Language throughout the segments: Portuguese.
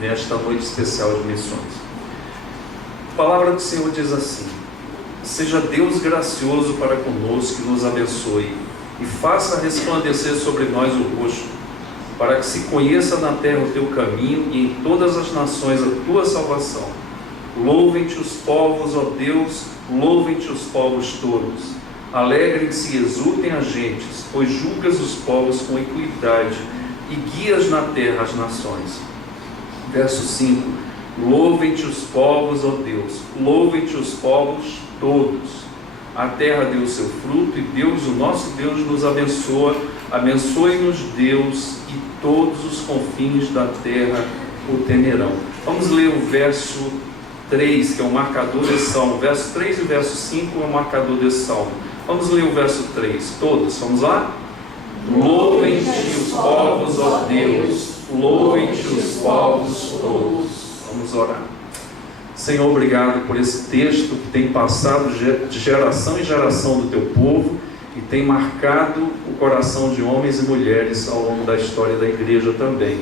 Nesta noite especial de missões. A palavra do Senhor diz assim: seja Deus gracioso para conosco, que nos abençoe e faça resplandecer sobre nós o rosto, para que se conheça na terra o teu caminho e em todas as nações a tua salvação. Louvem-te os povos, ó Deus, louvem-te os povos todos. Alegrem-se e exultem as gentes, pois julgas os povos com equidade e guias na terra as nações. Verso 5: louvem-te os povos, ó Deus, louvem-te os povos todos. A terra deu o seu fruto e Deus, o nosso Deus, nos abençoa. Abençoe-nos Deus, e todos os confins da terra o temerão. Vamos ler o verso 3, que é o marcador desse salmo. O verso 3 e o verso 5 é o marcador desse salmo. Vamos ler o verso 3, todos, vamos lá? Louvem-te os povos, ó Deus, louvem-te os povos todos. Vamos orar. Senhor, obrigado por esse texto que tem passado de geração em geração do teu povo e tem marcado o coração de homens e mulheres ao longo da história da igreja também.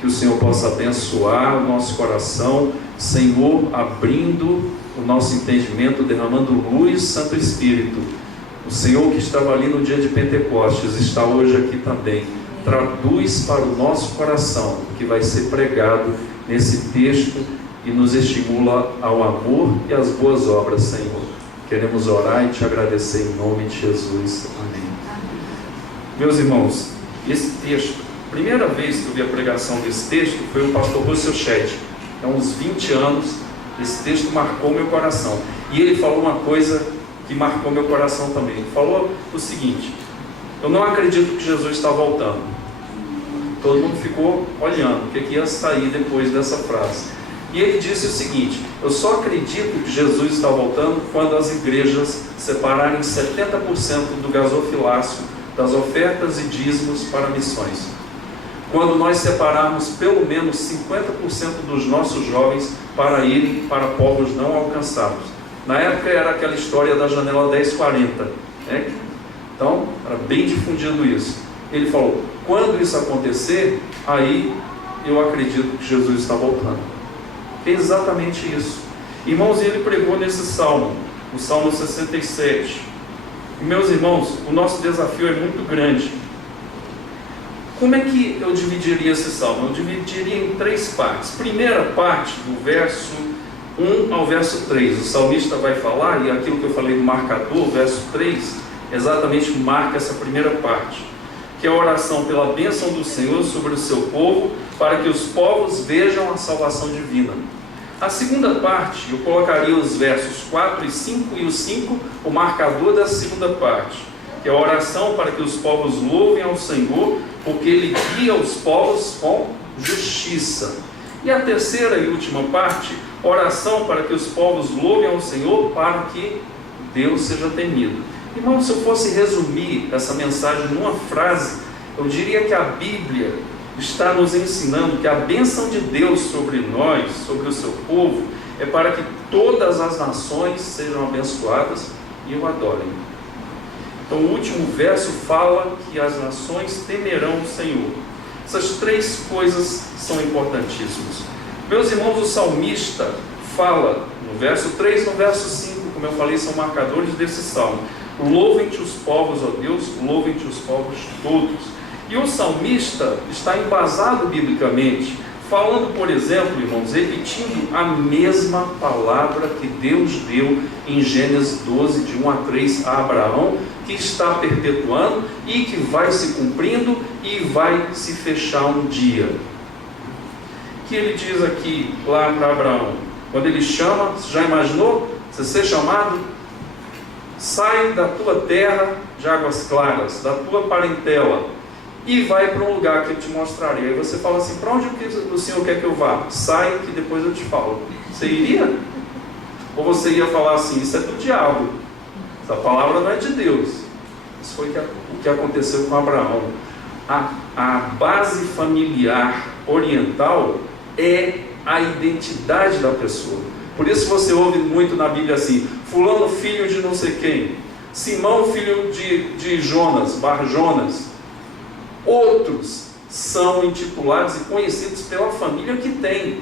Que o Senhor possa abençoar o nosso coração, Senhor, abrindo o nosso entendimento, derramando luz, Santo Espírito. O Senhor que estava ali no dia de Pentecostes está hoje aqui também. Traduz para o nosso coração o que vai ser pregado nesse texto e nos estimula ao amor e às boas obras, Senhor. Queremos orar e te agradecer em nome de Jesus. Amém. Meus irmãos, esse texto, a primeira vez que eu vi a pregação desse texto foi o pastor Russell Shedd. Há uns 20 anos, esse texto marcou meu coração. E ele falou uma coisa que marcou meu coração também. Ele falou o seguinte: eu não acredito que Jesus está voltando. Todo mundo ficou olhando o que ia sair depois dessa frase. E ele disse o seguinte: eu só acredito que Jesus está voltando quando as igrejas separarem 70% do gasofilácio das ofertas e dízimos para missões. Quando nós separarmos pelo menos 50% dos nossos jovens para irem para povos não alcançados. Na época era aquela história da janela 1040, né? Então era bem difundido isso. Ele falou: quando isso acontecer, aí eu acredito que Jesus está voltando. É exatamente isso. Irmãos, ele pregou nesse salmo, o Salmo 67. E, meus irmãos, o nosso desafio é muito grande. Como é que eu dividiria esse salmo? Eu dividiria em 3 partes. Primeira parte, do verso 1 ao verso 3. O salmista vai falar, e aquilo que eu falei do marcador, o verso 3, exatamente marca essa primeira parte, que é a oração pela bênção do Senhor sobre o seu povo, para que os povos vejam a salvação divina. A segunda parte, eu colocaria os versos 4 e 5, e o 5, o marcador da segunda parte, que é a oração para que os povos louvem ao Senhor, porque Ele guia os povos com justiça. E a terceira e última parte, oração para que os povos louvem ao Senhor, para que Deus seja temido. Irmão, se eu fosse resumir essa mensagem numa frase, eu diria que a Bíblia está nos ensinando que a bênção de Deus sobre nós, sobre o seu povo, é para que todas as nações sejam abençoadas e o adorem. Então o último verso fala que as nações temerão o Senhor. Essas 3 coisas são importantíssimas. Meus irmãos, o salmista fala no verso 3 e no verso 5, como eu falei, são marcadores desse salmo: louvem-te os povos, ó Deus, louvem-te os povos todos. E o salmista está embasado biblicamente, falando, por exemplo, irmãos, repetindo a mesma palavra que Deus deu em Gênesis 12, de 1 a 3 a Abraão, que está perpetuando e que vai se cumprindo e vai se fechar um dia. Que ele diz aqui, lá para Abraão, quando ele chama, você já imaginou você ser chamado? Sai da tua terra de águas claras, da tua parentela, e vai para um lugar que eu te mostrarei. Aí você fala assim: para onde o Senhor quer que eu vá? Sai, que depois eu te falo. Você iria? Ou você ia falar assim: isso é do diabo, essa palavra não é de Deus? Isso foi o que aconteceu com Abraão. A base familiar oriental é a identidade da pessoa. Por isso você ouve muito na Bíblia assim: fulano filho de não sei quem, Simão filho de Jonas, Bar Jonas. Outros são intitulados e conhecidos pela família que tem.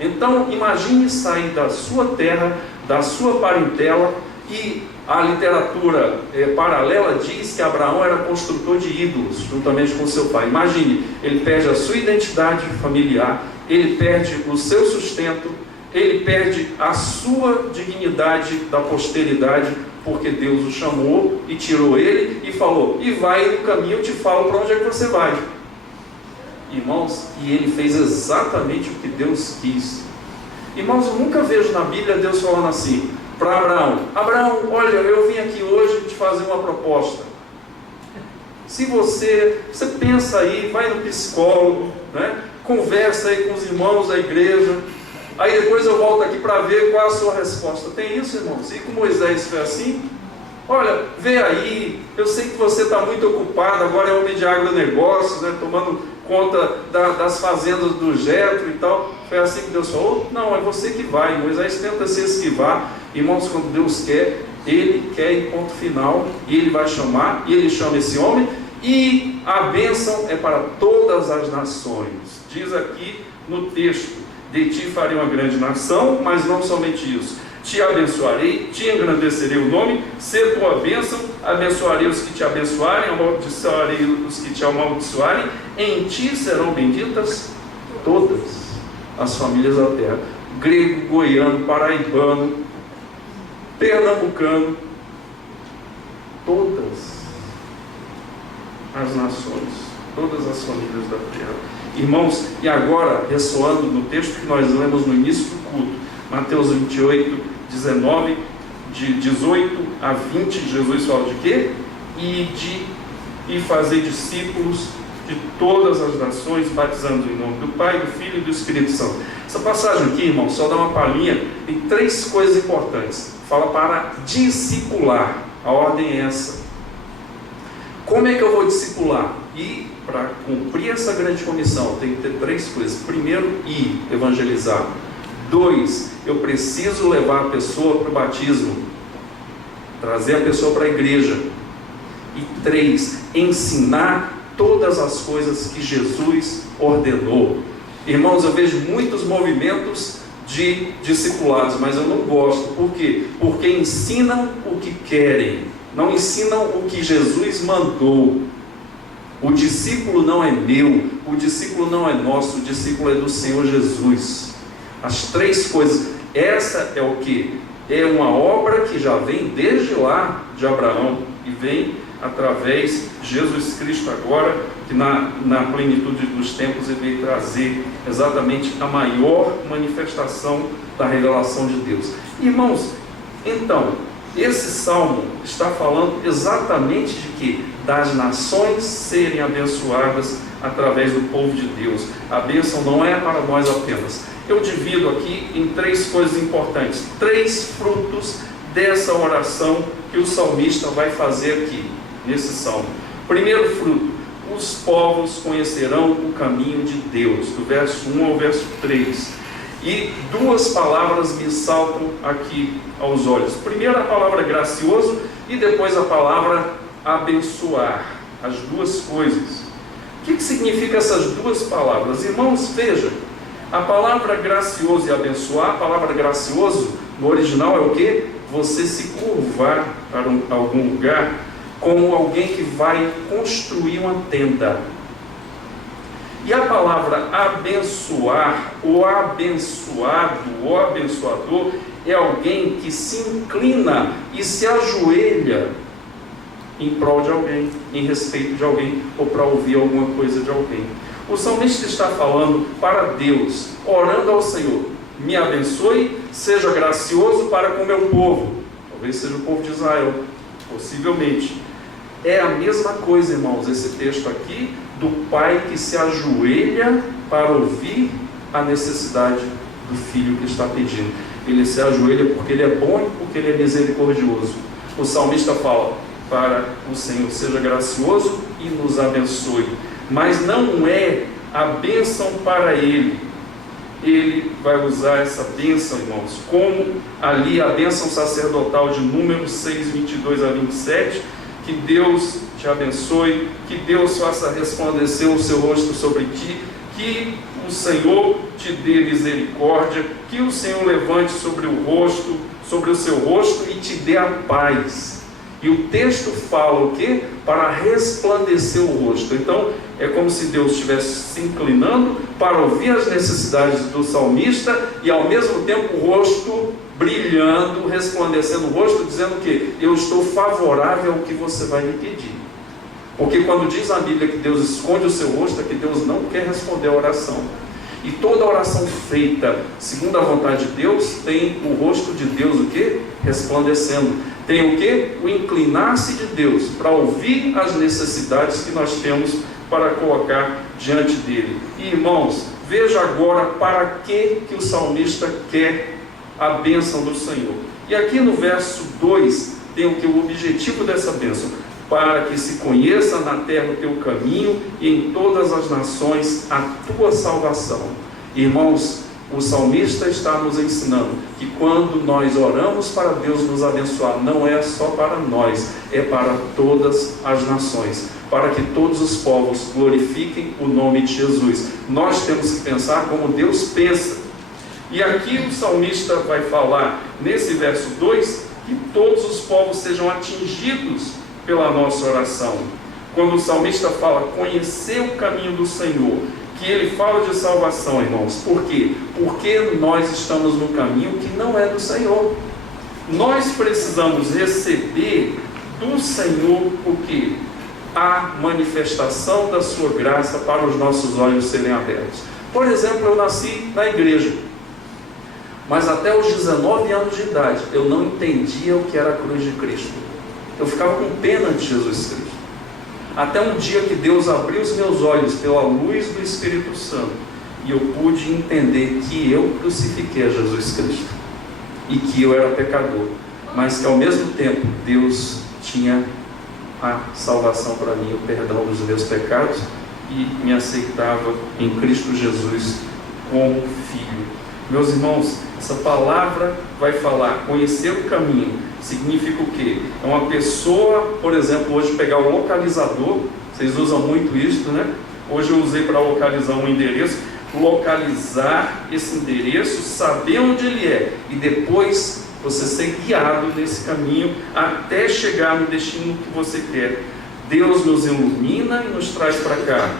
Então, imagine sair da sua terra, da sua parentela, e a literatura paralela diz que Abraão era construtor de ídolos, juntamente com seu pai. Imagine, ele perde a sua identidade familiar, ele perde o seu sustento, ele perde a sua dignidade da posteridade, porque Deus o chamou e tirou ele e falou: e vai no caminho, eu te falo para onde é que você vai. Irmãos, e ele fez exatamente o que Deus quis. Irmãos, eu nunca vejo na Bíblia Deus falando assim para Abraão: Abraão, olha, eu vim aqui hoje te fazer uma proposta. Se você pensa aí, vai no psicólogo, né? Conversa aí com os irmãos da igreja, aí depois eu volto aqui para ver qual a sua resposta. Tem isso, irmãos? E com Moisés foi assim? Olha, vê aí, eu sei que você está muito ocupado, agora é homem de agronegócios, né, tomando conta das fazendas do Jetro e tal. Foi assim que Deus falou? Não, é você que vai. Moisés tenta se esquivar. Irmãos, quando Deus quer, Ele quer em ponto final, e Ele vai chamar, e Ele chama esse homem, e a bênção é para todas as nações. Diz aqui no texto: de ti farei uma grande nação, mas não somente isso, te abençoarei, te engrandecerei o nome, ser tua bênção, abençoarei os que te abençoarem, amaldiçoarei os que te amaldiçoarem, em ti serão benditas todas as famílias da terra. Grego, goiano, paraibano, pernambucano, todas as nações, todas as famílias da terra. Irmãos, e agora, ressoando no texto que nós lemos no início do culto, Mateus 28, 19, de 18 a 20, Jesus fala de quê? E fazer discípulos de todas as nações, batizando em nome do Pai, do Filho e do Espírito Santo. Essa passagem aqui, irmão, só dá uma palhinha, tem 3 coisas importantes. Fala para discipular, a ordem é essa. Como é que eu vou discipular? E para cumprir essa grande comissão, tem que ter 3 coisas. Primeiro, ir, evangelizar. 2, eu preciso levar a pessoa para o batismo, trazer a pessoa para a igreja. E 3, ensinar todas as coisas que Jesus ordenou. Irmãos, eu vejo muitos movimentos de discipulados, mas eu não gosto. Por quê? Porque ensinam o que querem, não ensinam o que Jesus mandou. O discípulo não é meu, o discípulo não é nosso, o discípulo é do Senhor Jesus. As 3 coisas. Essa é o que? É uma obra que já vem desde lá de Abraão e vem através de Jesus Cristo agora, que na plenitude dos tempos ele veio trazer exatamente a maior manifestação da revelação de Deus. Irmãos, então, esse salmo está falando exatamente de quê? Das nações serem abençoadas através do povo de Deus. A bênção não é para nós apenas. Eu divido aqui em 3 coisas importantes, 3 frutos dessa oração que o salmista vai fazer aqui, nesse salmo. Primeiro fruto: os povos conhecerão o caminho de Deus, do verso 1 ao verso 3. E 2 palavras me saltam aqui aos olhos. Primeiro a palavra gracioso e depois a palavra abençoar. As 2 coisas. O que significa essas 2 palavras? Irmãos, veja, a palavra gracioso e abençoar, a palavra gracioso no original é o que? Você se curvar para algum lugar, como alguém que vai construir uma tenda. E a palavra abençoar, ou abençoado, ou abençoador, é alguém que se inclina e se ajoelha em prol de alguém, em respeito de alguém, ou para ouvir alguma coisa de alguém. O salmista está falando para Deus, orando ao Senhor: me abençoe, seja gracioso para com o meu povo. Talvez seja o povo de Israel, possivelmente. É a mesma coisa, irmãos, esse texto aqui, do pai que se ajoelha para ouvir a necessidade do filho que está pedindo. Ele se ajoelha porque ele é bom e porque ele é misericordioso. O salmista fala para o Senhor: seja gracioso e nos abençoe. Mas não é a bênção para ele. Ele vai usar essa bênção, irmãos, como ali a bênção sacerdotal de Números 6, 22 a 27, Que Deus te abençoe, que Deus faça resplandecer o seu rosto sobre ti, que o Senhor te dê misericórdia, que o Senhor levante sobre o seu rosto e te dê a paz. E o texto fala o quê? Para resplandecer o rosto. Então, é como se Deus estivesse se inclinando para ouvir as necessidades do salmista e ao mesmo tempo o rosto brilhando, resplandecendo o rosto, dizendo que eu estou favorável ao que você vai me pedir. Porque quando diz a Bíblia que Deus esconde o seu rosto, é que Deus não quer responder a oração. E toda oração feita segundo a vontade de Deus tem o rosto de Deus o quê? Resplandecendo. Tem o quê? O inclinar-se de Deus para ouvir as necessidades que nós temos para colocar diante dele. E irmãos, veja agora para que o salmista quer a bênção do Senhor. E aqui no verso 2 tem o que? O objetivo dessa bênção: para que se conheça na terra o teu caminho e em todas as nações a tua salvação. Irmãos, o salmista está nos ensinando que quando nós oramos para Deus nos abençoar, não é só para nós, é para todas as nações, para que todos os povos glorifiquem o nome de Jesus. Nós temos que pensar como Deus pensa. E aqui o salmista vai falar, nesse verso 2, que todos os povos sejam atingidos pela nossa oração. Quando o salmista fala conhecer o caminho do Senhor, que ele fala de salvação, irmãos. Por quê? Porque nós estamos no caminho que não é do Senhor. Nós precisamos receber do Senhor o quê? A manifestação da sua graça para os nossos olhos serem abertos. Por exemplo, eu nasci na igreja, mas até os 19 anos de idade eu não entendia o que era a cruz de Cristo. Eu ficava com pena de Jesus Cristo. Até um dia que Deus abriu os meus olhos pela luz do Espírito Santo e eu pude entender que eu crucifiquei a Jesus Cristo e que eu era pecador, mas que ao mesmo tempo Deus tinha a salvação para mim, o perdão dos meus pecados, e me aceitava em Cristo Jesus como filho. Meus irmãos, essa palavra vai falar, conhecer o caminho, significa o quê? É uma pessoa, por exemplo, hoje pegar o localizador, vocês usam muito isso, né? Hoje eu usei para localizar um endereço, localizar esse endereço, saber onde ele é, e depois você ser guiado nesse caminho até chegar no destino que você quer. Deus nos ilumina e nos traz para cá,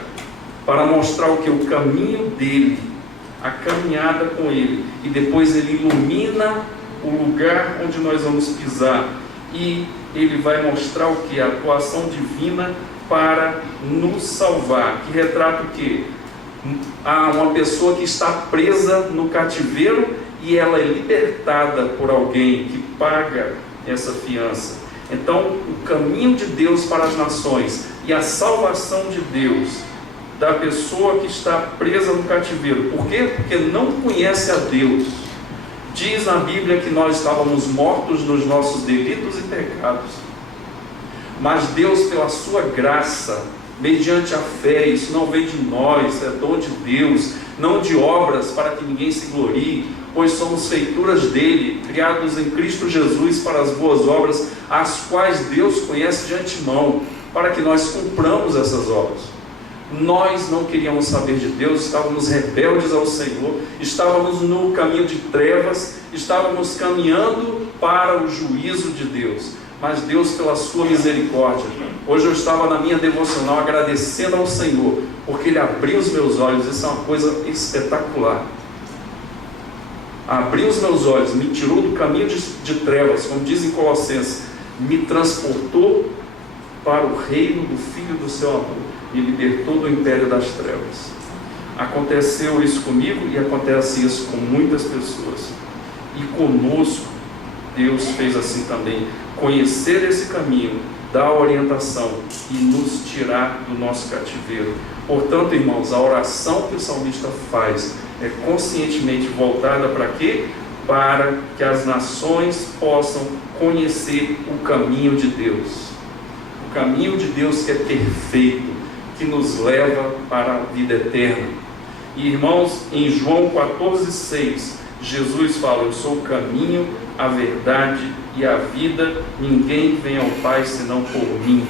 para mostrar o que? O caminho dele, a caminhada com ele, e depois ele ilumina o lugar onde nós vamos pisar, e ele vai mostrar o que? A atuação divina para nos salvar, que retrata o que? Há uma pessoa que está presa no cativeiro e ela é libertada por alguém que paga essa fiança. Então, o caminho de Deus para as nações e a salvação de Deus da pessoa que está presa no cativeiro. Por quê? Porque não conhece a Deus. Diz na Bíblia que nós estávamos mortos nos nossos delitos e pecados, mas Deus, pela sua graça, mediante a fé, isso não vem de nós, é dom de Deus, não de obras para que ninguém se glorie, pois somos feituras dele, criados em Cristo Jesus para as boas obras, as quais Deus conhece de antemão, para que nós cumpramos essas obras. Nós não queríamos saber de Deus, estávamos rebeldes ao Senhor, estávamos no caminho de trevas, estávamos caminhando para o juízo de Deus. Mas Deus, pela sua misericórdia, hoje eu estava na minha devocional agradecendo ao Senhor, porque Ele abriu os meus olhos. Isso é uma coisa espetacular. Abriu os meus olhos, me tirou do caminho de trevas, como diz em Colossenses, me transportou para o reino do Filho do seu amor, me libertou do império das trevas. Aconteceu isso comigo e acontece isso com muitas pessoas. E conosco, Deus fez assim também, conhecer esse caminho, dar orientação e nos tirar do nosso cativeiro. Portanto, irmãos, a oração que o salmista faz é conscientemente voltada para quê? Para que as nações possam conhecer o caminho de Deus. O caminho de Deus que é perfeito, que nos leva para a vida eterna. E, irmãos, em João 14,6, Jesus fala: eu sou o caminho, a verdade e a vida. Ninguém vem ao Pai senão por mim.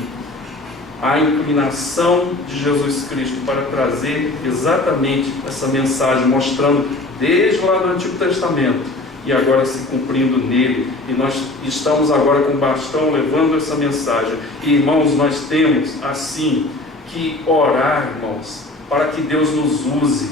A inclinação de Jesus Cristo para trazer exatamente essa mensagem, mostrando desde lá do Antigo Testamento e agora se cumprindo nele. E nós estamos agora com o bastão levando essa mensagem. E, irmãos, nós temos assim que orar, irmãos, para que Deus nos use.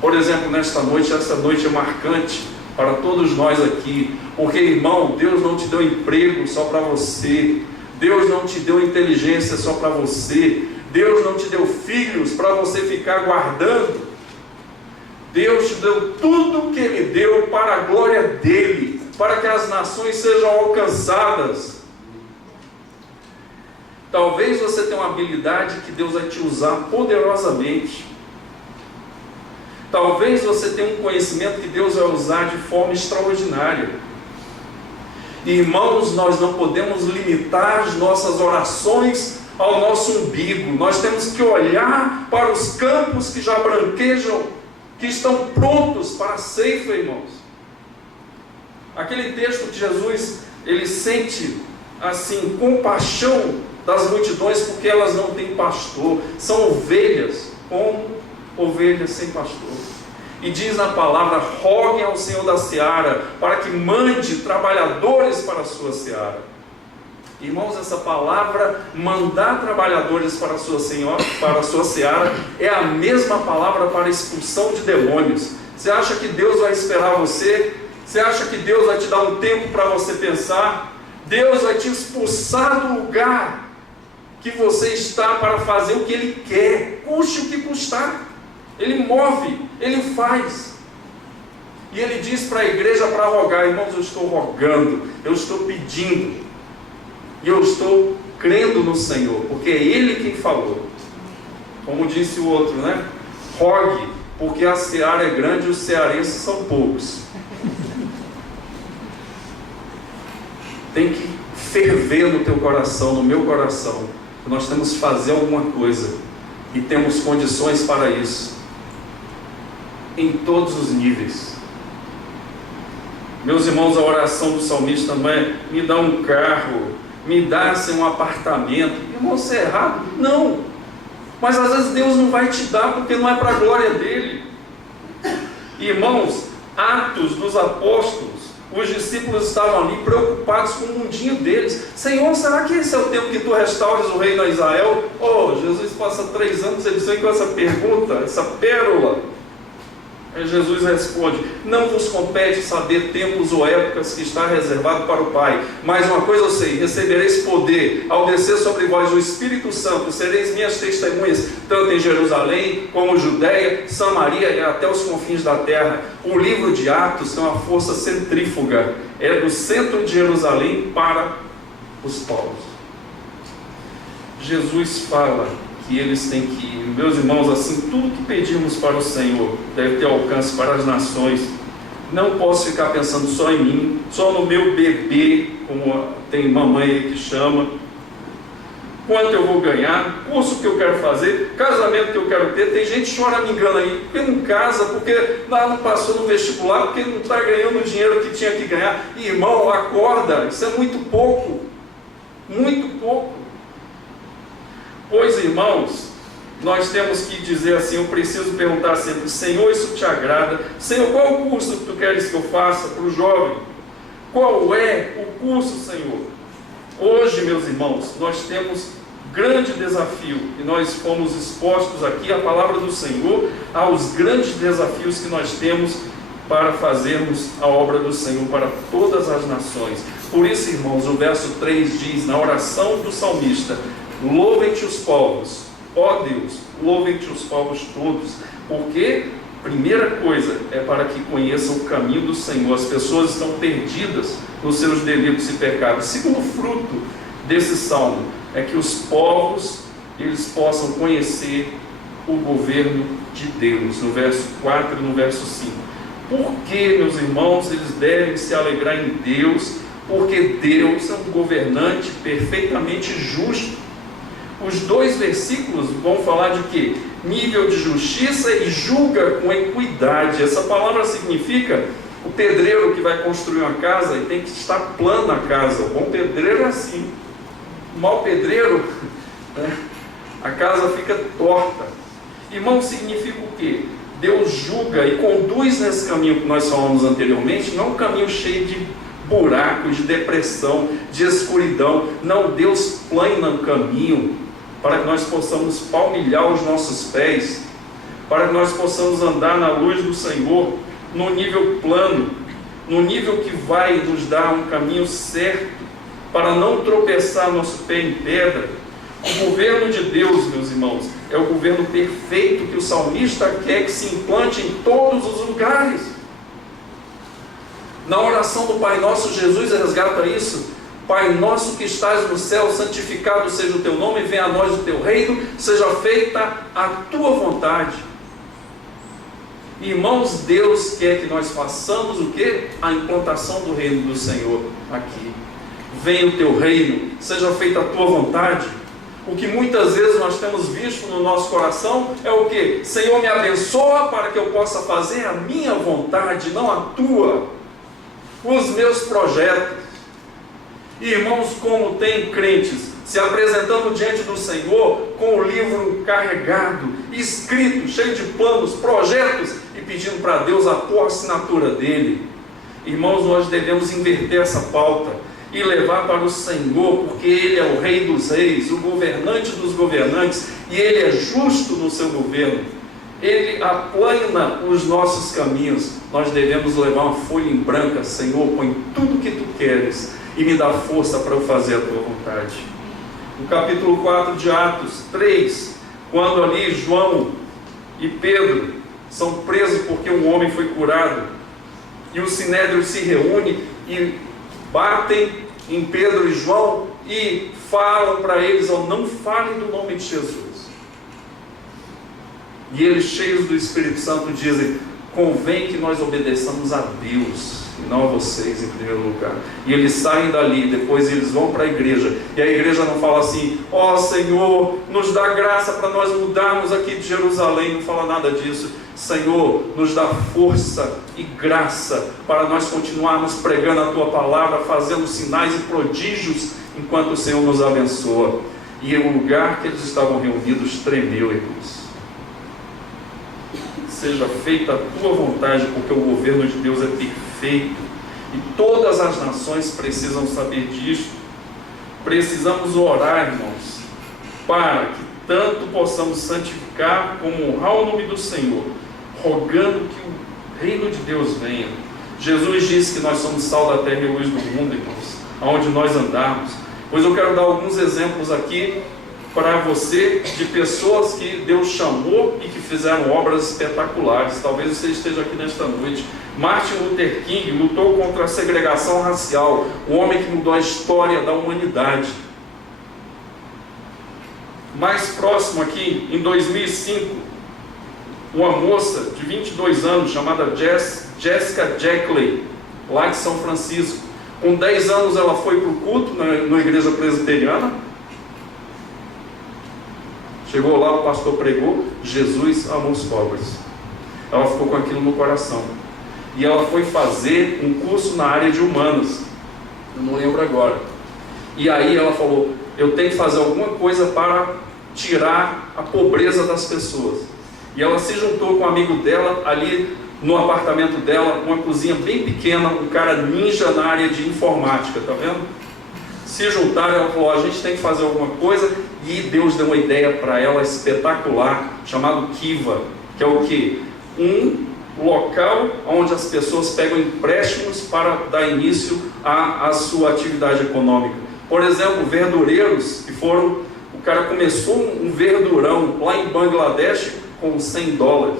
Por exemplo, nesta noite, essa noite é marcante para todos nós aqui, porque, irmão, Deus não te deu emprego só para você, Deus não te deu inteligência só para você, Deus não te deu filhos para você ficar guardando. Deus te deu tudo que Ele deu para a glória dEle, para que as nações sejam alcançadas. Talvez você tenha uma habilidade que Deus vai te usar poderosamente. Talvez você tenha um conhecimento que Deus vai usar de forma extraordinária. Irmãos, nós não podemos limitar as nossas orações ao nosso umbigo. Nós temos que olhar para os campos que já branquejam, que estão prontos para a ceifa, irmãos. Aquele texto de Jesus, ele sente assim compaixão das multidões porque elas não têm pastor, são ovelhas, como ovelhas sem pastor. E diz na palavra: roguem ao Senhor da seara para que mande trabalhadores para a sua seara. Irmãos, essa palavra mandar trabalhadores para a sua seara é a mesma palavra para a expulsão de demônios. Você acha que Deus vai esperar você? Você acha que Deus vai te dar um tempo para você pensar? Deus vai te expulsar do lugar que você está para fazer o que Ele quer, custe o que custar. Ele move, Ele faz. E Ele diz para a igreja para rogar: irmãos, eu estou rogando, eu estou pedindo, e eu estou crendo no Senhor, porque é Ele quem falou. Como disse o outro, né? Rogue, porque a seara é grande e os cearenses são poucos. Tem que ferver no teu coração, no meu coração, que nós temos que fazer alguma coisa, e temos condições para isso, em todos os níveis. Meus irmãos, a oração do salmista não é: me dá um carro, me dá um apartamento. Irmão, isso é errado? Não. Mas às vezes Deus não vai te dar porque não é para a glória dEle. Irmãos, Atos dos Apóstolos, os discípulos estavam ali preocupados com o mundinho deles. Senhor, será que esse é o tempo que tu restaures o reino a Israel? Oh, Jesus passa 3 anos, ele vem com essa pergunta, essa pérola. Aí Jesus responde: não vos compete saber tempos ou épocas que está reservado para o Pai, mas uma coisa eu sei: recebereis poder ao descer sobre vós o Espírito Santo, sereis minhas testemunhas, tanto em Jerusalém, como Judeia, Samaria e até os confins da terra. O livro de Atos tem uma força centrífuga, é do centro de Jerusalém para os povos. Jesus fala que eles têm que ir. Meus irmãos, assim, tudo que pedimos para o Senhor deve ter alcance para as nações. Não posso ficar pensando só em mim, só no meu bebê, como tem mamãe aí que chama, quanto eu vou ganhar, curso que eu quero fazer, casamento que eu quero ter. Tem gente choramingando aí, porque não casa, porque não passou no vestibular, porque não está ganhando o dinheiro que tinha que ganhar. Irmão, acorda, isso é muito pouco, muito pouco. Pois, irmãos, nós temos que dizer assim: eu preciso perguntar sempre: Senhor, isso te agrada? Senhor, qual o curso que tu queres que eu faça para o jovem? Qual é o curso, Senhor? Hoje, meus irmãos, nós temos grande desafio, e nós fomos expostos aqui à palavra do Senhor, aos grandes desafios que nós temos para fazermos a obra do Senhor para todas as nações. Por isso, irmãos, o verso 3 diz, na oração do salmista: louvem-te os povos, ó Deus, louvem-te os povos todos. Porque, primeira coisa, é para que conheçam o caminho do Senhor. As pessoas estão perdidas nos seus delitos e pecados. Segundo fruto desse salmo é que os povos, eles possam conhecer o governo de Deus, no verso 4 e no verso 5. Por que, meus irmãos, eles devem se alegrar em Deus? Porque Deus é um governante perfeitamente justo. Os 2 versículos vão falar de quê? Nível de justiça e julga com equidade. Essa palavra significa O pedreiro que vai construir uma casa, ele tem que estar plana a casa. O bom pedreiro é assim. O mau pedreiro, né, a casa fica torta. Irmão, significa o quê? Deus julga e conduz nesse caminho que nós falamos anteriormente, não um caminho cheio de buracos, de depressão, de escuridão. Não, Deus plana o caminho para que nós possamos palmilhar os nossos pés, para que nós possamos andar na luz do Senhor, no nível plano, no nível que vai nos dar um caminho certo, para não tropeçar nosso pé em pedra. O governo de Deus, meus irmãos, é o governo perfeito que o salmista quer que se implante em todos os lugares. Na oração do Pai Nosso, Jesus resgata isso. Pai nosso que estás no céu, santificado seja o teu nome, venha a nós o teu reino, seja feita a tua vontade. Irmãos, Deus quer que nós façamos o quê? A implantação do reino do Senhor aqui. Venha o teu reino, seja feita a tua vontade. O que muitas vezes nós temos visto no nosso coração é o quê? Senhor, me abençoa para que eu possa fazer a minha vontade, não a tua. Os meus projetos. Irmãos, como tem crentes se apresentando diante do Senhor com o livro carregado, escrito, cheio de planos, projetos, e pedindo para Deus a pôr a assinatura dele. Irmãos, nós devemos inverter essa pauta e levar para o Senhor, porque Ele é o Rei dos Reis, o governante dos governantes, e Ele é justo no seu governo. Ele aplana os nossos caminhos. Nós devemos levar uma folha em branca. Senhor, põe tudo o que Tu queres e me dá força para eu fazer a Tua vontade. No capítulo 4 de Atos 3, quando ali João e Pedro são presos porque um homem foi curado, e o Sinédrio se reúne e batem em Pedro e João e falam para eles: não falem do nome de Jesus. E eles, cheios do Espírito Santo, dizem: convém que nós obedeçamos a Deus e não a vocês em primeiro lugar. E eles saem dali, depois eles vão para a igreja, e a igreja não fala assim: ó Senhor, nos dá graça para nós mudarmos aqui de Jerusalém. Não fala nada disso. Senhor, nos dá força e graça para nós continuarmos pregando a Tua palavra, fazendo sinais e prodígios enquanto o Senhor nos abençoa. E o lugar que eles estavam reunidos tremeu, irmãos. Seja feita a Tua vontade, porque o governo de Deus é perfeito, e todas as nações precisam saber disso. Precisamos orar, irmãos, para que tanto possamos santificar como honrar o nome do Senhor, rogando que o reino de Deus venha. Jesus disse que nós somos sal da terra e luz do mundo, irmãos, aonde nós andarmos. Pois eu quero dar alguns exemplos aqui para você de pessoas que Deus chamou e que fizeram obras espetaculares. Talvez você esteja aqui nesta noite. Martin Luther King lutou contra a segregação racial, o homem que mudou a história da humanidade. Mais próximo aqui, em 2005, uma moça de 22 anos chamada Jessica Jackley, lá de São Francisco. Com 10 anos ela foi para o culto na igreja presbiteriana. Chegou lá, o pastor pregou: Jesus amou os pobres. Ela ficou com aquilo no coração. E ela foi fazer um curso na área de humanas. Eu não lembro agora. E aí ela falou: eu tenho que fazer alguma coisa para tirar a pobreza das pessoas. E ela se juntou com um amigo dela ali no apartamento dela, uma cozinha bem pequena, um cara ninja na área de informática, tá vendo? Se juntaram, ela falou: a gente tem que fazer alguma coisa. E Deus deu uma ideia para ela espetacular, chamado Kiva, que é o que? Um local onde as pessoas pegam empréstimos para dar início à sua atividade econômica. Por exemplo, verdureiros que foram... O cara começou um verdurão lá em Bangladesh com $100,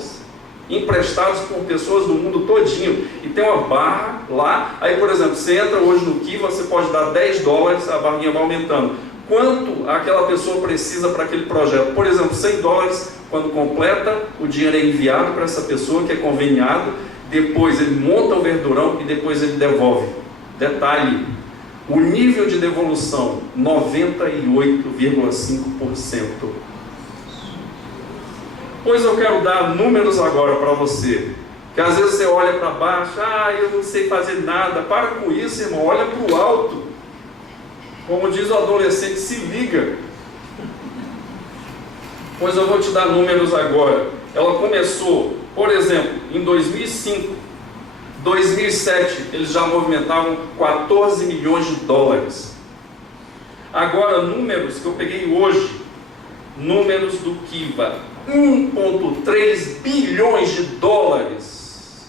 emprestados por pessoas do mundo todinho, e tem uma barra lá. Aí, por exemplo, você entra hoje no Kiva, você pode dar $10, a barrinha vai aumentando. Quanto aquela pessoa precisa para aquele projeto? Por exemplo, $100, quando completa, o dinheiro é enviado para essa pessoa que é conveniado, depois ele monta o verdurão e depois ele devolve. Detalhe: o nível de devolução, 98,5%. Pois eu quero dar números agora para você. Que às vezes você olha para baixo, eu não sei fazer nada. Para com isso, irmão, olha para o alto. Como diz o adolescente, se liga. Pois eu vou te dar números agora. Ela começou, por exemplo, em 2005, 2007, eles já movimentavam 14 milhões de dólares. Agora, números que eu peguei hoje, números do Kiva, 1,3 bilhões de dólares,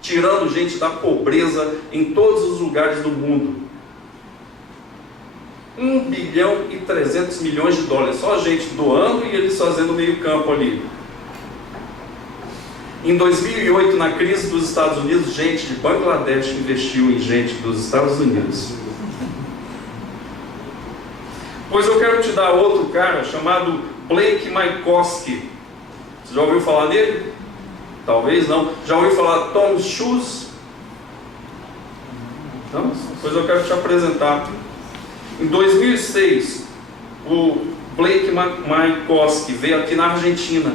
tirando gente da pobreza em todos os lugares do mundo. 1 bilhão e 300 milhões de dólares, só a gente doando e eles fazendo meio campo ali. Em 2008, na crise dos Estados Unidos, gente de Bangladesh investiu em gente dos Estados Unidos. Pois eu quero te dar outro cara chamado Blake Mycoskie. Você já ouviu falar dele? Talvez não. Já ouviu falar Tom Shoes? Não? Pois eu quero te apresentar. Em 2006, o Blake Mycoskie veio aqui na Argentina.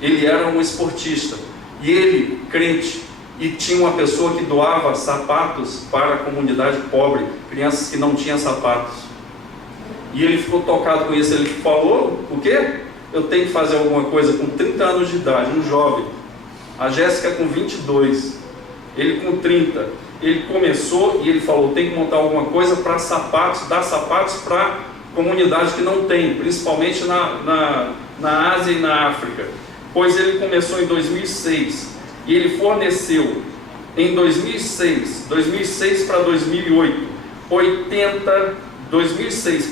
Ele era um esportista. E ele, crente, e tinha uma pessoa que doava sapatos para a comunidade pobre, crianças que não tinham sapatos. E ele ficou tocado com isso. Ele falou, o quê? Eu tenho que fazer alguma coisa com 30 anos de idade, um jovem. A Jéssica com 22, ele com 30. Ele começou e ele falou, tem que montar alguma coisa para sapatos, dar sapatos para comunidade que não tem, principalmente na Ásia e na África. Pois ele começou em 2006 e ele forneceu em 2006 para 2008, 2006,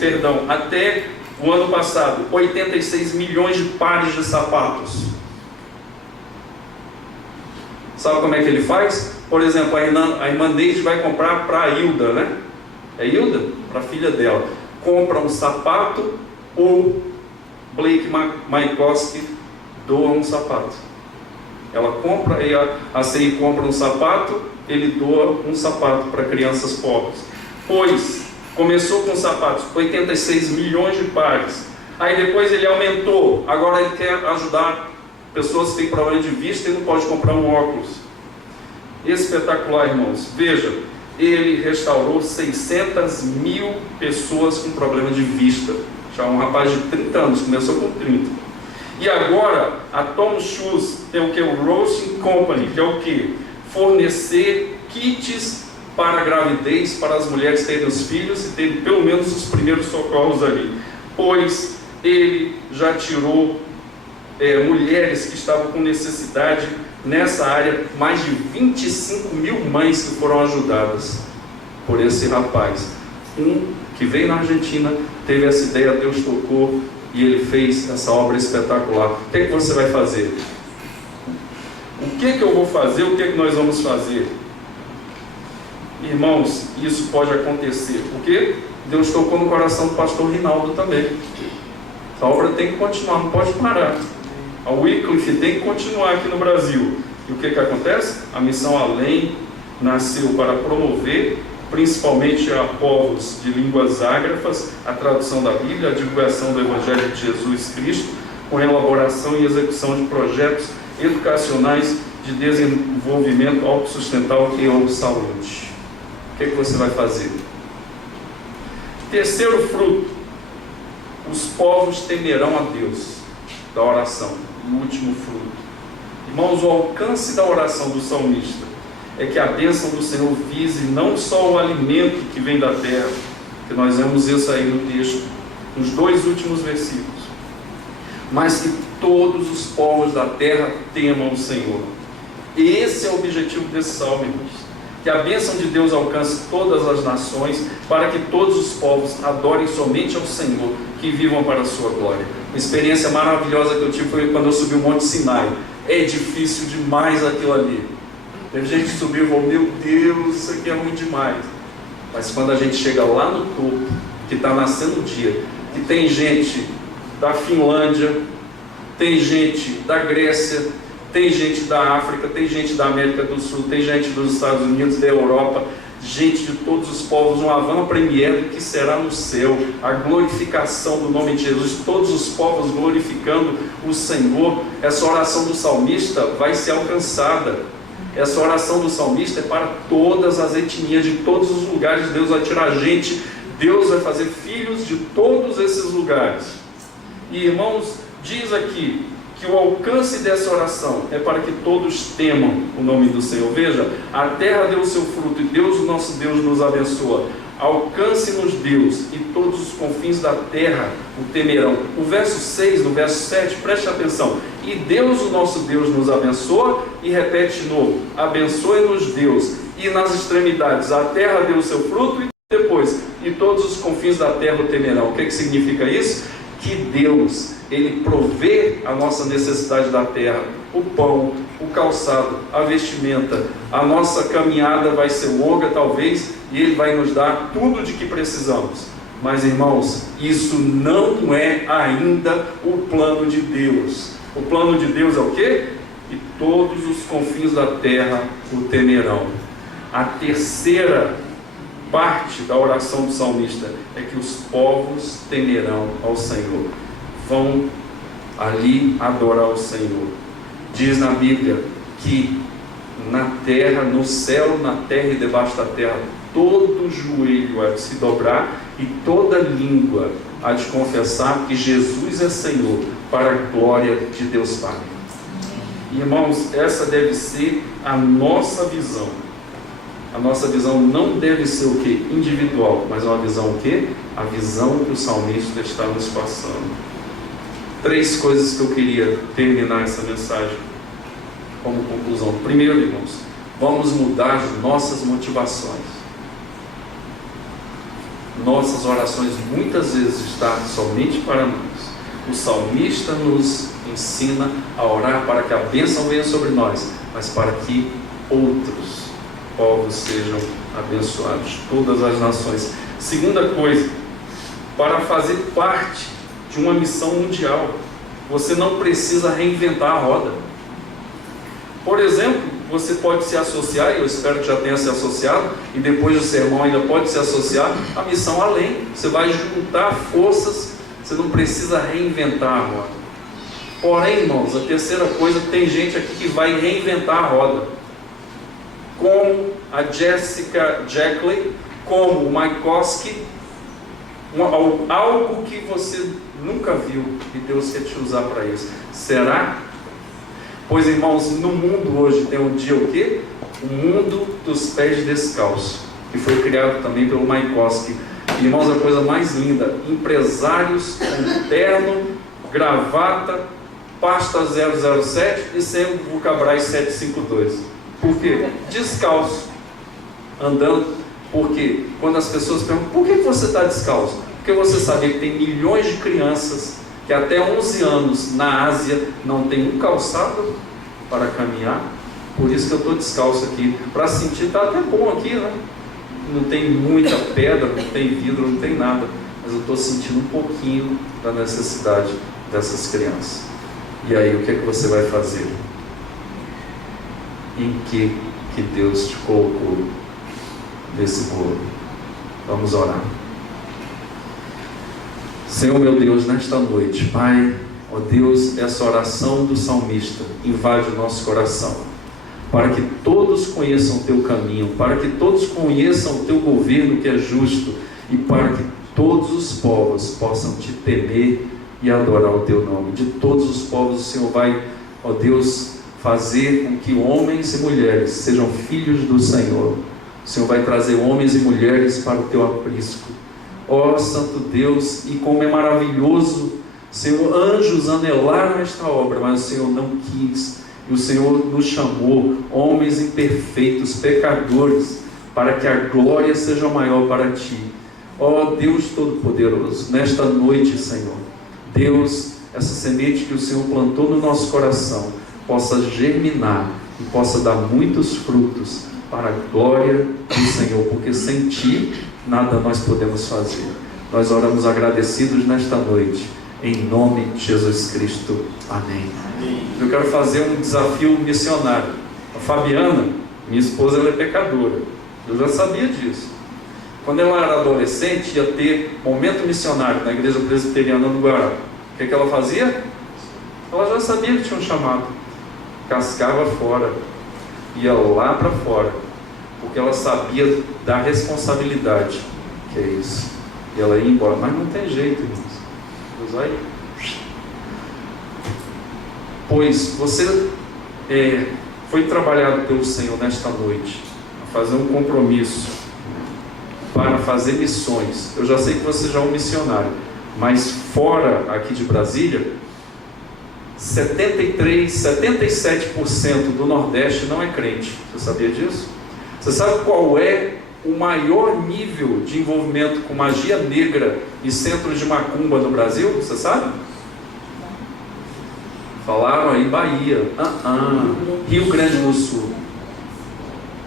até o ano passado, 86 milhões de pares de sapatos. Sabe como é que ele faz? Por exemplo, a irmã Neide vai comprar para a Hilda, né? É Hilda? Para a filha dela. Compra um sapato, ou Blake Mycoskie doa um sapato. Ela compra, e a CI compra um sapato, ele doa um sapato para crianças pobres. Pois começou com sapatos, 86 milhões de pares. Aí depois ele aumentou. Agora ele quer ajudar pessoas que têm problema de vista e não pode comprar um óculos. Espetacular, irmãos. Veja, ele restaurou 600 mil pessoas com problema de vista. Já um rapaz de 30 anos, começou com 30. E agora, a Tom Shoes tem o que? O Roasting Company, que é o que? Fornecer kits para a gravidez, para as mulheres terem os filhos e terem pelo menos os primeiros socorros ali. Pois ele já tirou mulheres que estavam com necessidade nessa área, mais de 25 mil mães que foram ajudadas por esse rapaz. Um que veio na Argentina, teve essa ideia, Deus tocou, e ele fez essa obra espetacular. O que é que você vai fazer? O que é que eu vou fazer? O que é que nós vamos fazer? Irmãos, isso pode acontecer. Porque Deus tocou no coração do pastor Rinaldo também. Essa obra tem que continuar, não pode parar. A Wycliffe tem que continuar aqui no Brasil. E o que que acontece? A Missão Além nasceu para promover, principalmente a povos de línguas ágrafas, a tradução da Bíblia, a divulgação do Evangelho de Jesus Cristo, com elaboração e execução de projetos educacionais de desenvolvimento autossustentável e saúde. O que você vai fazer? Terceiro fruto: os povos temerão a Deus, da oração. E o último fruto, irmãos, o alcance da oração do salmista é que a bênção do Senhor vise não só o alimento que vem da terra, que nós vemos isso aí no texto, nos 2 últimos versículos, mas que todos os povos da terra temam o Senhor. Esse é o objetivo desse salmo, irmãos. Que a bênção de Deus alcance todas as nações, para que todos os povos adorem somente ao Senhor, que vivam para a sua glória. Uma experiência maravilhosa que eu tive foi quando eu subi o Monte Sinai. É difícil demais aquilo ali. Teve gente que subiu e falou, meu Deus, isso aqui é ruim demais. Mas quando a gente chega lá no topo, que está nascendo o dia, que tem gente da Finlândia, tem gente da Grécia, tem gente da África, tem gente da América do Sul, tem gente dos Estados Unidos, da Europa, gente de todos os povos, um avant-première do que será no céu, a glorificação do nome de Jesus, todos os povos glorificando o Senhor. Essa oração do salmista vai ser alcançada. Essa oração do salmista é para todas as etnias, de todos os lugares. Deus vai tirar gente, Deus vai fazer filhos de todos esses lugares. E irmãos, diz aqui que o alcance dessa oração é para que todos temam o nome do Senhor. Veja, a terra deu o seu fruto e Deus, o nosso Deus, nos abençoa. Alcance-nos Deus, e todos os confins da terra o temerão. O verso 6, no verso 7, preste atenção. E Deus, o nosso Deus, nos abençoa, e repete de novo: abençoe-nos Deus. E nas extremidades a terra deu o seu fruto, e depois, e todos os confins da terra o temerão. O que significa isso? Que Deus, Ele provê a nossa necessidade da terra, o pão, o calçado, a vestimenta. A nossa caminhada vai ser longa talvez, e Ele vai nos dar tudo de que precisamos. Mas irmãos, isso não é ainda o plano de Deus. O plano de Deus é o quê? Que todos os confins da terra o temerão. A terceira parte da oração do salmista é que os povos temerão ao Senhor, vão ali adorar o Senhor. Diz na Bíblia que na terra, no céu, na terra e debaixo da terra, todo joelho há de se dobrar e toda língua há de confessar que Jesus é Senhor, para a glória de Deus Pai. Irmãos, essa deve ser a nossa visão. A nossa visão não deve ser o quê? Individual, mas uma visão o quê? A visão que o salmista está nos passando. 3 coisas que eu queria terminar essa mensagem como conclusão. Primeiro, irmãos, vamos mudar as nossas motivações. Nossas orações muitas vezes estão somente para nós. O salmista nos ensina a orar para que a bênção venha sobre nós, mas para que outros povos sejam abençoados, todas as nações. Segunda coisa, para fazer parte de uma missão mundial, você não precisa reinventar a roda. Por exemplo, você pode se associar, e eu espero que já tenha se associado, e depois do sermão ainda pode se associar à missão além. Você vai juntar forças, você não precisa reinventar a roda. Porém, irmãos, a terceira coisa, tem gente aqui que vai reinventar a roda, como a Jessica Jackley, como o Mike Koski, algo que você nunca viu e Deus quer te usar para isso. Será? Pois, irmãos, no mundo hoje tem um dia o quê? O mundo dos pés descalços, que foi criado também pelo Mike Koski. Irmãos, a coisa mais linda: empresários com terno, gravata, pasta 007 e sem o Vulcabras 752. Por quê? Descalço, andando. Porque quando as pessoas perguntam: por que você está descalço? Porque você sabia que tem milhões de crianças que até 11 anos na Ásia não tem um calçado para caminhar. Por isso que eu estou descalço aqui, para sentir. Está até bom aqui, né? Não tem muita pedra, não tem vidro, não tem nada, mas eu estou sentindo um pouquinho da necessidade dessas crianças. E aí, o que é que você vai fazer? Em que Deus te colocou nesse bolo? Vamos orar. Senhor meu Deus, nesta noite, Pai, ó Deus, essa oração do salmista invade o nosso coração, para que todos conheçam o Teu caminho, para que todos conheçam o Teu governo que é justo, e para que todos os povos possam Te temer e adorar o Teu nome. De todos os povos o Senhor vai, ó Deus, fazer com que homens e mulheres sejam filhos do Senhor. O Senhor vai trazer homens e mulheres para o Teu aprisco. Ó Santo Deus, e como é maravilhoso, Senhor, anjos anelaram esta obra, mas o Senhor não quis. E o Senhor nos chamou, homens imperfeitos, pecadores, para que a glória seja maior para Ti. Ó Deus Todo-Poderoso, nesta noite, Senhor, Deus, essa semente que o Senhor plantou no nosso coração, possa germinar e possa dar muitos frutos para a glória do Senhor, porque sem Ti nada nós podemos fazer. Nós oramos agradecidos nesta noite, em nome de Jesus Cristo. Amém. Eu quero fazer um desafio missionário. A Fabiana, minha esposa, ela é pecadora. Eu já sabia disso. Quando ela era adolescente, ia ter momento missionário na igreja presbiteriana do Guará. O que ela fazia? Ela já sabia que tinha um chamado. Cascava fora. Ia lá para fora. Porque ela sabia da responsabilidade que é isso. E ela ia embora. Mas não tem jeito, irmãos. Deus vai. Pois você foi trabalhado pelo Senhor nesta noite a fazer um compromisso para fazer missões. Eu já sei que você já é um missionário, mas fora aqui de Brasília, 77% do Nordeste não é crente. Você sabia disso? Você sabe qual é o maior nível de envolvimento com magia negra e centro de macumba no Brasil? Você sabe? Falaram aí Bahia, Rio Grande do Sul.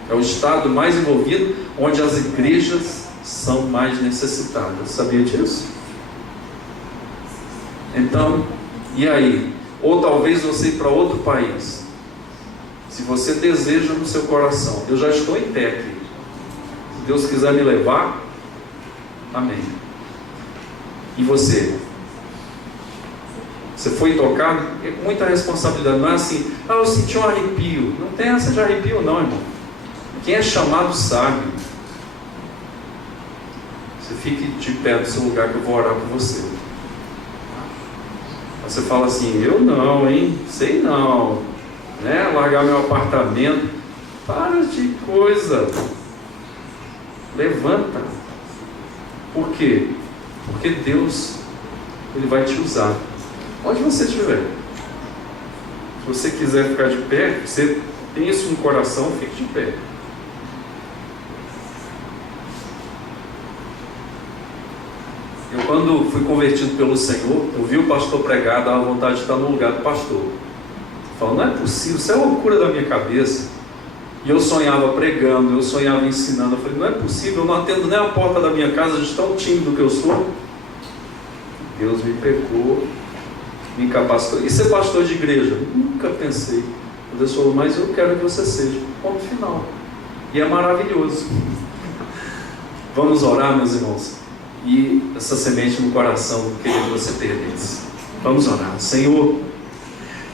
É o estado mais envolvido, onde as igrejas são mais necessitadas. Sabia disso? Então, e aí? Ou talvez você ir para outro país. Se você deseja no seu coração, eu já estou em pé aqui. Se Deus quiser me levar, amém. E você? Você foi tocado? É muita responsabilidade. Não é assim, eu senti um arrepio. Não tem essa de arrepio não, irmão. Quem é chamado sabe. Você fique de pé do seu lugar que eu vou orar por você. Você fala assim, eu não, hein? Sei não. Né? Largar meu apartamento. Para de coisa. Levanta. Por quê? Porque Deus, Ele vai te usar. Onde você estiver. Se você quiser ficar de pé, você tem isso no coração, fique de pé. Eu, quando fui convertido pelo Senhor, eu vi o pastor pregar, dava vontade de estar no lugar do pastor. Eu falo, não é possível, isso é loucura da minha cabeça. E eu sonhava pregando, eu sonhava ensinando. Eu falei, não é possível, eu não atendo nem a porta da minha casa de tão tímido que eu sou. Deus me pegou, me incapacitou. E ser pastor de igreja? Nunca pensei. Deus falou, mas eu quero que você seja. Ponto final. E é maravilhoso. Vamos orar, meus irmãos. E essa semente no coração, queria que você perdesse. Vamos orar. Senhor,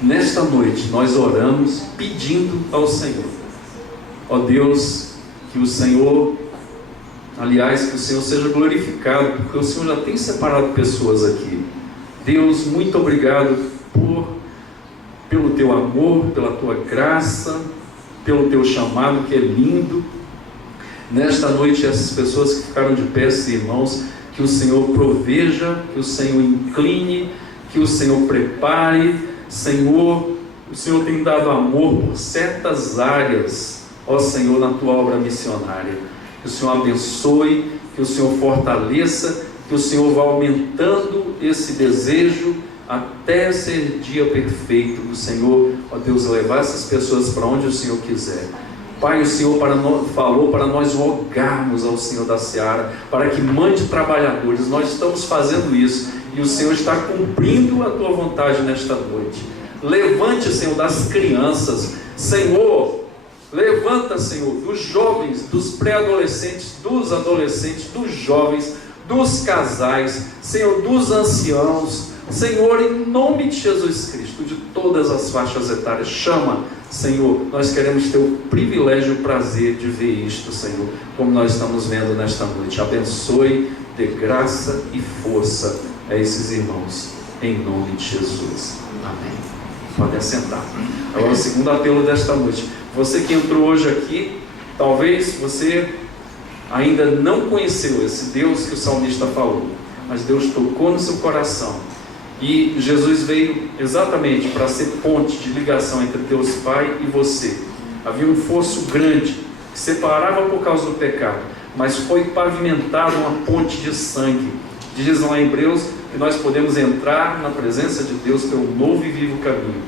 nesta noite nós oramos pedindo ao Senhor. Ó Deus, que o Senhor, aliás, que o Senhor seja glorificado, porque o Senhor já tem separado pessoas aqui. Deus, muito obrigado pelo teu amor, pela tua graça, pelo teu chamado que é lindo. Nesta noite, essas pessoas que ficaram de pé, esses irmãos, que o Senhor proveja, que o Senhor incline, que o Senhor prepare. Senhor, o Senhor tem dado amor por certas áreas, ó Senhor, na tua obra missionária. Que o Senhor abençoe, que o Senhor fortaleça, que o Senhor vá aumentando esse desejo até ser dia perfeito do Senhor, ó Deus, levar essas pessoas para onde o Senhor quiser. Pai, o Senhor falou para nós rogarmos ao Senhor da Seara, para que mande trabalhadores. Nós estamos fazendo isso, e o Senhor está cumprindo a tua vontade nesta noite. Levante, Senhor, das crianças, Senhor, levanta, Senhor, dos jovens, dos pré-adolescentes, dos adolescentes, dos jovens, dos casais, Senhor, dos anciãos, Senhor, em nome de Jesus Cristo, de todas as faixas etárias, chama, Senhor, nós queremos ter o privilégio e o prazer de ver isto, Senhor, como nós estamos vendo nesta noite. Abençoe, dê graça e força a esses irmãos, em nome de Jesus. Amém. Pode assentar. Agora o segundo apelo desta noite. Você que entrou hoje aqui, talvez você ainda não conheceu esse Deus que o salmista falou, mas Deus tocou no seu coração. E Jesus veio exatamente para ser ponte de ligação entre Deus Pai e você. Havia um fosso grande que separava por causa do pecado, mas foi pavimentada uma ponte de sangue. Diz lá em Hebreus que nós podemos entrar na presença de Deus pelo novo e vivo caminho,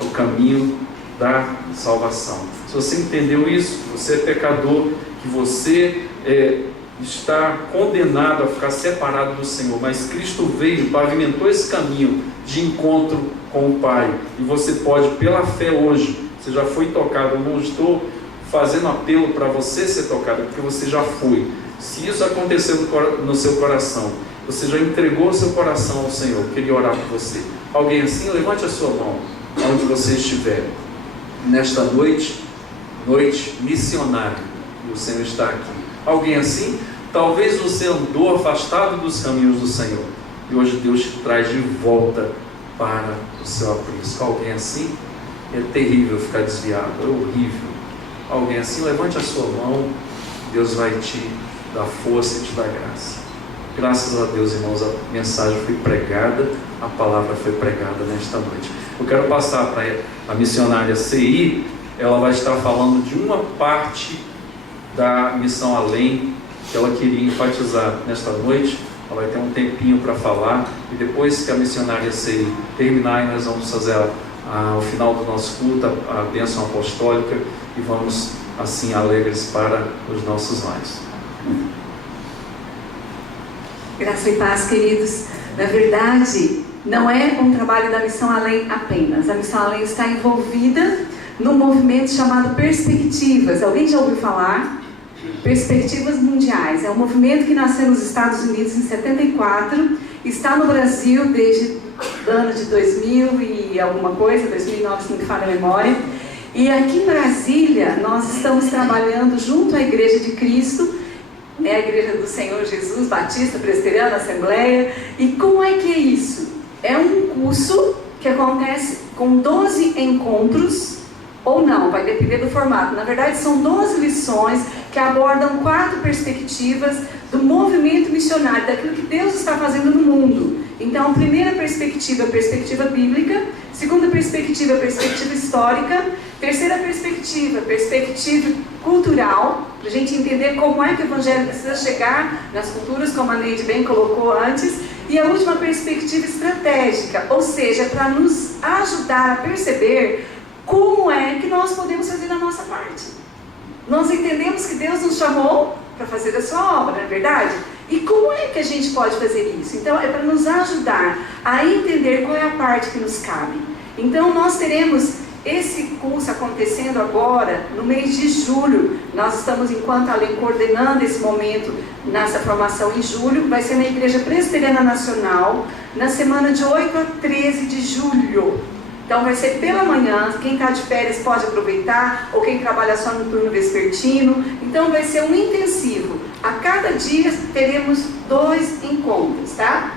o caminho da salvação. Se você entendeu isso, você é pecador, que você está condenado a ficar separado do Senhor, mas Cristo veio e pavimentou esse caminho de encontro com o Pai, e você pode, pela fé hoje, você já foi tocado. Eu não estou fazendo apelo para você ser tocado, porque você já foi. Se isso aconteceu no seu coração, você já entregou o seu coração ao Senhor, queria orar por você. Alguém assim, levante a sua mão, onde você estiver. Nesta noite missionária, e o Senhor está aqui. Alguém assim? Talvez você andou afastado dos caminhos do Senhor, e hoje Deus te traz de volta para o seu aprisco. Alguém assim? É terrível ficar desviado, é horrível. Alguém assim, levante a sua mão, Deus vai te dar força e te dar graça. Graças a Deus, irmãos, a mensagem foi pregada, a palavra foi pregada nesta noite. Eu quero passar para a missionária CI, ela vai estar falando de uma parte da Missão Além, que ela queria enfatizar nesta noite. Ela vai ter um tempinho para falar, e depois que a missionária CI terminar, nós vamos fazer ao final do nosso culto a bênção apostólica, e vamos assim alegres para os nossos lares. Graça e paz, queridos. Na verdade, não é um trabalho da Missão Além apenas. A Missão Além está envolvida num movimento chamado Perspectivas. Alguém já ouviu falar? Perspectivas Mundiais. É um movimento que nasceu nos Estados Unidos em 74, está no Brasil desde o ano de 2000 e alguma coisa, 2009, se não me falha a memória. E aqui em Brasília, nós estamos trabalhando junto à Igreja de Cristo, a Igreja do Senhor Jesus, Batista, Presbiteriana, Assembleia. E como é que é isso? É um curso que acontece com 12 encontros, ou não, vai depender do formato. Na verdade, são 12 lições que abordam 4 perspectivas do movimento missionário, daquilo que Deus está fazendo no mundo. Então, primeira perspectiva, perspectiva bíblica. Segunda perspectiva, perspectiva histórica. Terceira perspectiva, perspectiva cultural, para a gente entender como é que o Evangelho precisa chegar nas culturas, como a Neide bem colocou antes. E a última perspectiva estratégica, ou seja, para nos ajudar a perceber como é que nós podemos fazer a nossa parte. Nós entendemos que Deus nos chamou para fazer a sua obra, não é verdade? E como é que a gente pode fazer isso? Então, é para nos ajudar a entender qual é a parte que nos cabe. Então, nós teremos esse curso acontecendo agora, no mês de julho. Nós estamos, enquanto além, coordenando esse momento nessa formação em julho. Vai ser na Igreja Presbiteriana Nacional, na semana de 8 a 13 de julho. Então vai ser pela manhã, quem está de férias pode aproveitar, ou quem trabalha só no turno vespertino. Então vai ser um intensivo. A cada dia teremos 2 encontros, tá?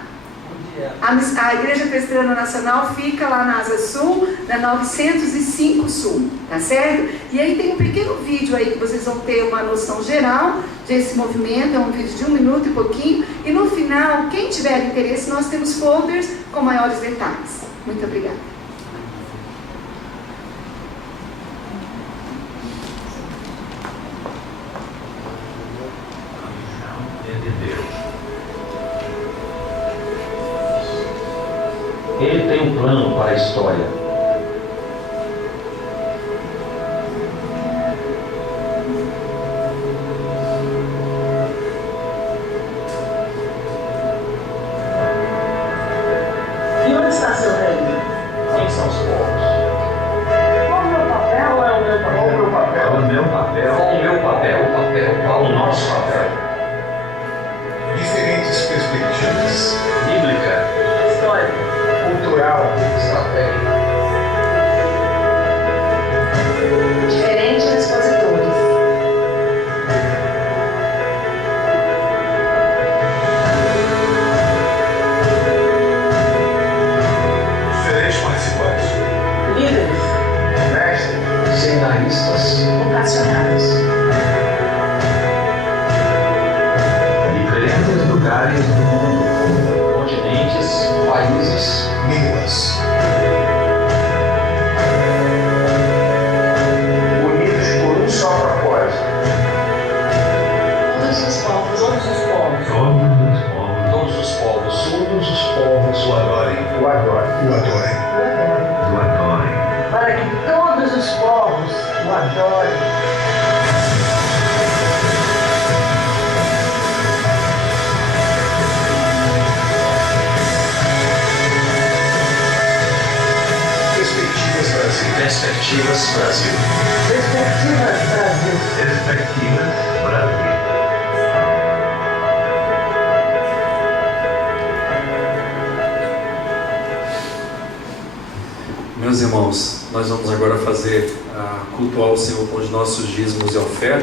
A Igreja Presbiteriana Nacional fica lá na Asa Sul, na 905 Sul, tá certo? E aí tem um pequeno vídeo aí que vocês vão ter uma noção geral desse movimento, é um vídeo de 1 minuto e pouquinho. E no final, quem tiver interesse, nós temos folders com maiores detalhes. Muito obrigada. Ele tem um plano para a história. E onde está seu reino? Quem são os povos? Qual o meu papel? Qual é o meu papel? Qual o meu papel? Qual o meu papel? Qual o meu papel? Qual o nosso papel? Diferentes perspectivas. Bíblica, História. Cultural. estratégica. Diferentes expositores. Diferentes participantes. Líderes. Mestres. Seminaristas, Vocacionados. diferentes lugares do mundo, continentes, países, Línguas. Unidos por um só propósito. Todos os povos. Todos os povos. todos os povos o adorem. O adorem. O adorem. O adorem. Para que todos os povos o adorem. Perspectivas Brasil. Perspectivas Brasil. Perspectivas Brasil. respectivas Brasil. Meus irmãos, nós vamos agora cultuar o Senhor com os nossos dízimos e ofertas.